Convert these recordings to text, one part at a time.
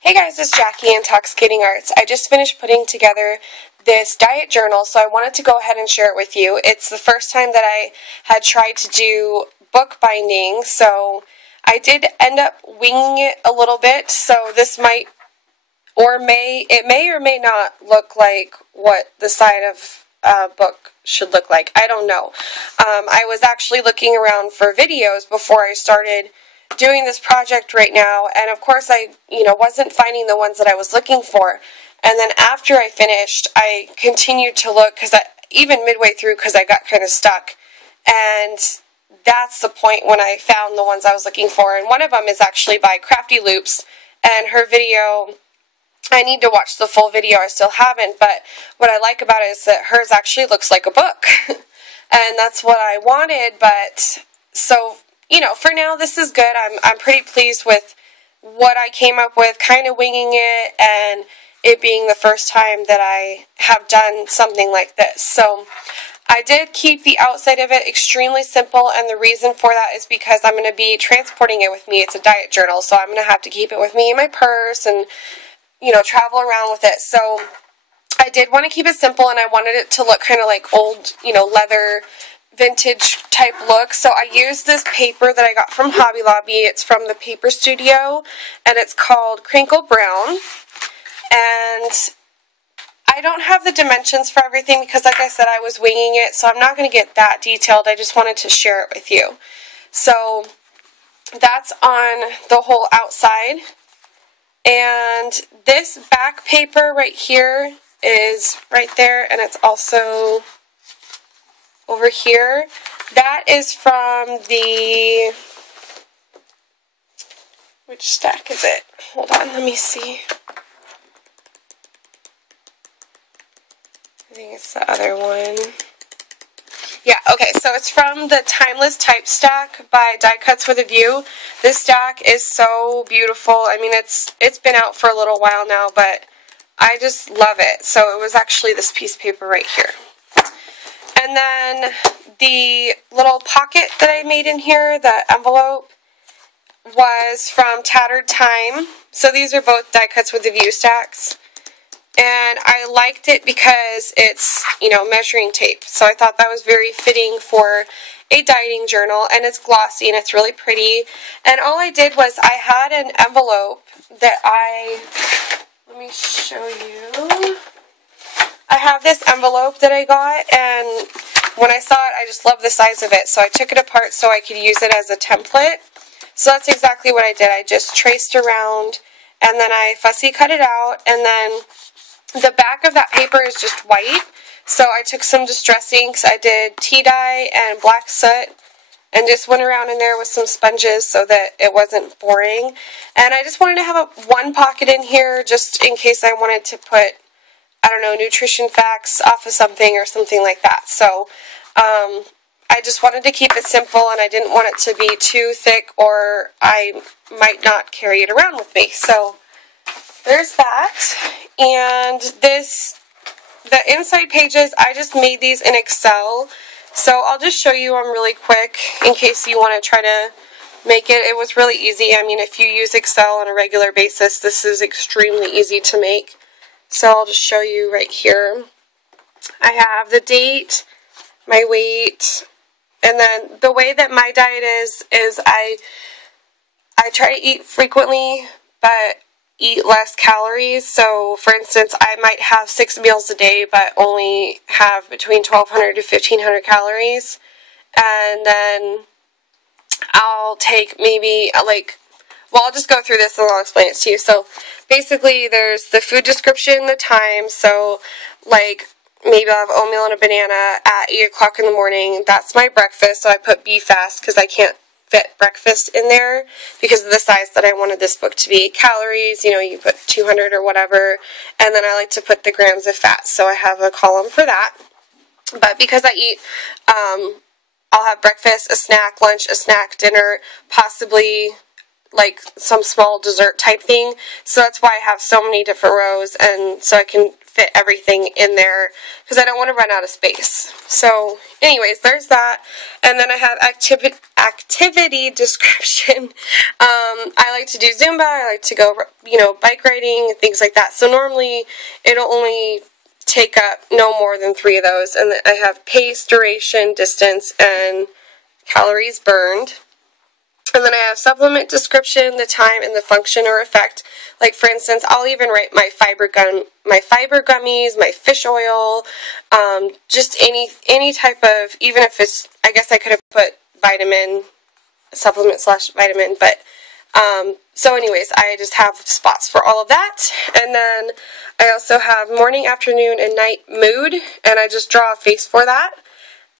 Hey guys, it's Jackie, Intoxicating Arts. I just finished putting together this diet journal, so I wanted to go ahead and share it with you. It's the first time that I had tried to do book binding, so I did end up winging it a little bit, so this may or may not look like what the side of a book should look like. I don't know. I was actually looking around for videos before I started doing this project right now, and of course I wasn't finding the ones that I was looking for. And then after I finished, I continued to look, even midway through, because I got kind of stuck, and that's the point when I found the ones I was looking for. And one of them is actually by Crafty Loops, and her video, I need to watch the full video, I still haven't, but what I like about it is that hers actually looks like a book. And that's what I wanted, but so for now, this is good. I'm pretty pleased with what I came up with, kind of winging it, and it being the first time that I have done something like this. So I did keep the outside of it extremely simple, and the reason for that is because I'm going to be transporting it with me. It's a diet journal, so I'm going to have to keep it with me in my purse and, travel around with it. So I did want to keep it simple, and I wanted it to look kind of like old, leather, vintage type look. So I used this paper that I got from Hobby Lobby. It's from the Paper Studio, and it's called Crinkle Brown. And I don't have the dimensions for everything because, like I said, I was winging it, so I'm not going to get that detailed. I just wanted to share it with you. So that's on the whole outside. And this back paper right here is right there, and it's also over here. That is from the, which stack is it? Hold on, let me see. I think it's the other one. Yeah, okay, so it's from the Timeless Type stack by Die Cuts with a View. This stack is so beautiful. I mean, it's been out for a little while now, but I just love it. So it was actually this piece of paper right here. And then the little pocket that I made in here, the envelope, was from Tattered Time. So these are both Die Cuts with a View stacks. And I liked it because it's, measuring tape. So I thought that was very fitting for a dieting journal. And it's glossy and it's really pretty. And all I did was I had an envelope that let me show you. I have this envelope that I got, and when I saw it, I just loved the size of it, so I took it apart so I could use it as a template. So that's exactly what I did. I just traced around, and then I fussy cut it out, and then the back of that paper is just white, so I took some distress inks. I did tea dye and black soot, and just went around in there with some sponges so that it wasn't boring. And I just wanted to have one pocket in here just in case I wanted to put, I don't know, nutrition facts off of something or something like that. So I just wanted to keep it simple, and I didn't want it to be too thick or I might not carry it around with me. So there's that. And the inside pages, I just made these in Excel. So I'll just show you them really quick in case you want to try to make it. It was really easy. I mean, if you use Excel on a regular basis, this is extremely easy to make. So I'll just show you right here. I have the date, my weight, and then the way that my diet is I try to eat frequently, but eat less calories. So for instance, I might have 6 meals a day, but only have between 1,200 to 1,500 calories. And then I'll take maybe I'll just go through this and I'll explain it to you. So basically there's the food description, the time, so maybe I'll have oatmeal and a banana at 8 o'clock in the morning. That's my breakfast, so I put B-fast because I can't fit breakfast in there because of the size that I wanted this book to be. Calories, you put 200 or whatever, and then I like to put the grams of fat, so I have a column for that. But because I eat, I'll have breakfast, a snack, lunch, a snack, dinner, possibly some small dessert type thing. So that's why I have so many different rows, and so I can fit everything in there because I don't want to run out of space. So anyways, there's that. And then I have activity description, I like to do Zumba, I like to go, bike riding, things like that. So normally it'll only take up no more than 3 of those. And I have pace, duration, distance, and calories burned. And then I have supplement description, the time, and the function or effect. Like, for instance, I'll even write my fiber gummies, my fish oil, just any type of, even if it's, I guess I could have put vitamin, supplement / vitamin, but, so anyways, I just have spots for all of that. And then I also have morning, afternoon, and night mood, and I just draw a face for that.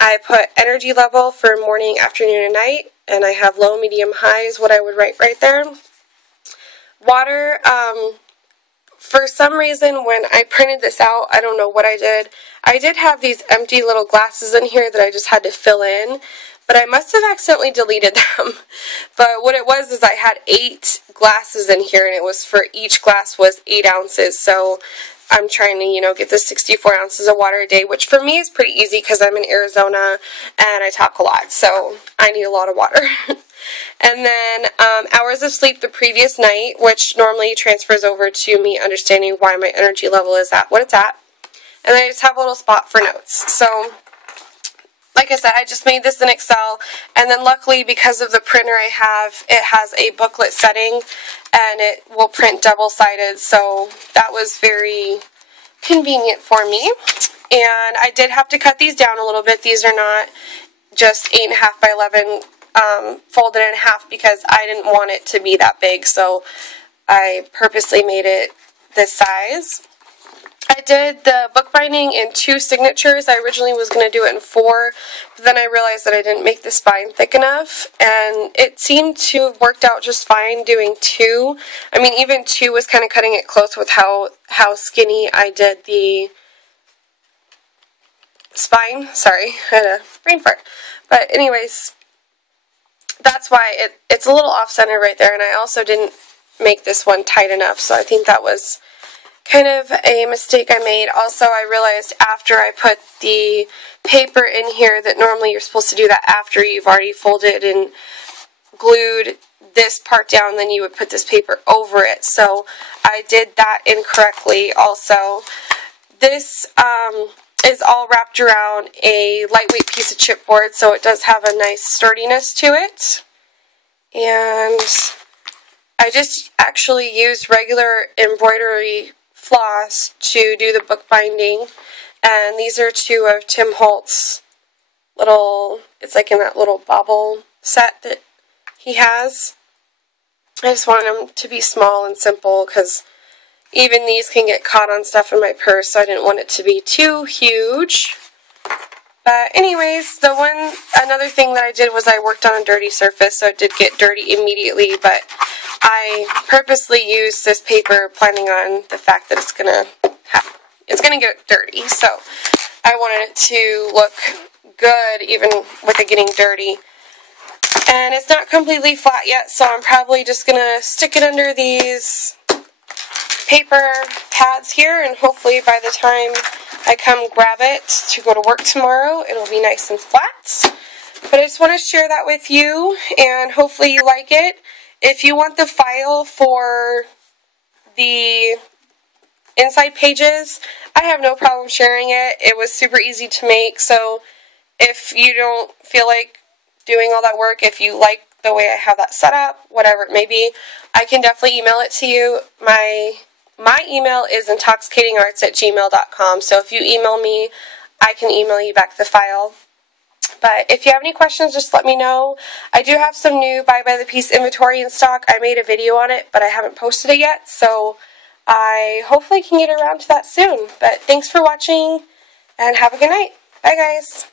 I put energy level for morning, afternoon, and night, and I have low, medium, high is what I would write right there. Water, for some reason when I printed this out, I don't know what I did. I did have these empty little glasses in here that I just had to fill in, but I must have accidentally deleted them. But what it was is I had 8 glasses in here, and it was for each glass was 8 ounces, so I'm trying to, get the 64 ounces of water a day, which for me is pretty easy because I'm in Arizona and I talk a lot, so I need a lot of water. And then hours of sleep the previous night, which normally transfers over to me understanding why my energy level is at what it's at. And then I just have a little spot for notes. So, like I said, I just made this in Excel, and then luckily because of the printer I have, it has a booklet setting, and it will print double-sided, so that was very convenient for me. And I did have to cut these down a little bit. These are not just 8.5 by 11 folded in half because I didn't want it to be that big, so I purposely made it this size. I did the bookbinding in 2 signatures. I originally was going to do it in 4, but then I realized that I didn't make the spine thick enough, and it seemed to have worked out just fine doing 2. I mean, even 2 was kind of cutting it close with how skinny I did the spine. Sorry, I had a brain fart. But anyways, that's why it's a little off-center right there, and I also didn't make this one tight enough, so I think that was kind of a mistake I made. Also, I realized after I put the paper in here that normally you're supposed to do that after you've already folded and glued this part down, then you would put this paper over it. So I did that incorrectly also. This is all wrapped around a lightweight piece of chipboard, so it does have a nice sturdiness to it. And I just actually used regular embroidery floss to do the bookbinding, and these are 2 of Tim Holtz's little, it's like in that little bobble set that he has. I just wanted them to be small and simple because even these can get caught on stuff in my purse, so I didn't want it to be too huge. But anyways, another thing that I did was I worked on a dirty surface, so it did get dirty immediately, but I purposely used this paper planning on the fact that it's gonna get dirty, so I wanted it to look good even with it getting dirty. And it's not completely flat yet, so I'm probably just gonna stick it under these paper pads here, and hopefully by the time I come grab it to go to work tomorrow, it'll be nice and flat. But I just want to share that with you, and hopefully you like it. If you want the file for the inside pages, I have no problem sharing it. It was super easy to make, so if you don't feel like doing all that work, if you like the way I have that set up, whatever it may be, I can definitely email it to you. My email is intoxicatingarts@gmail.com, so if you email me, I can email you back the file. But if you have any questions, just let me know. I do have some new buy by the piece inventory in stock. I made a video on it, but I haven't posted it yet, so I hopefully can get around to that soon. But thanks for watching, and have a good night. Bye, guys.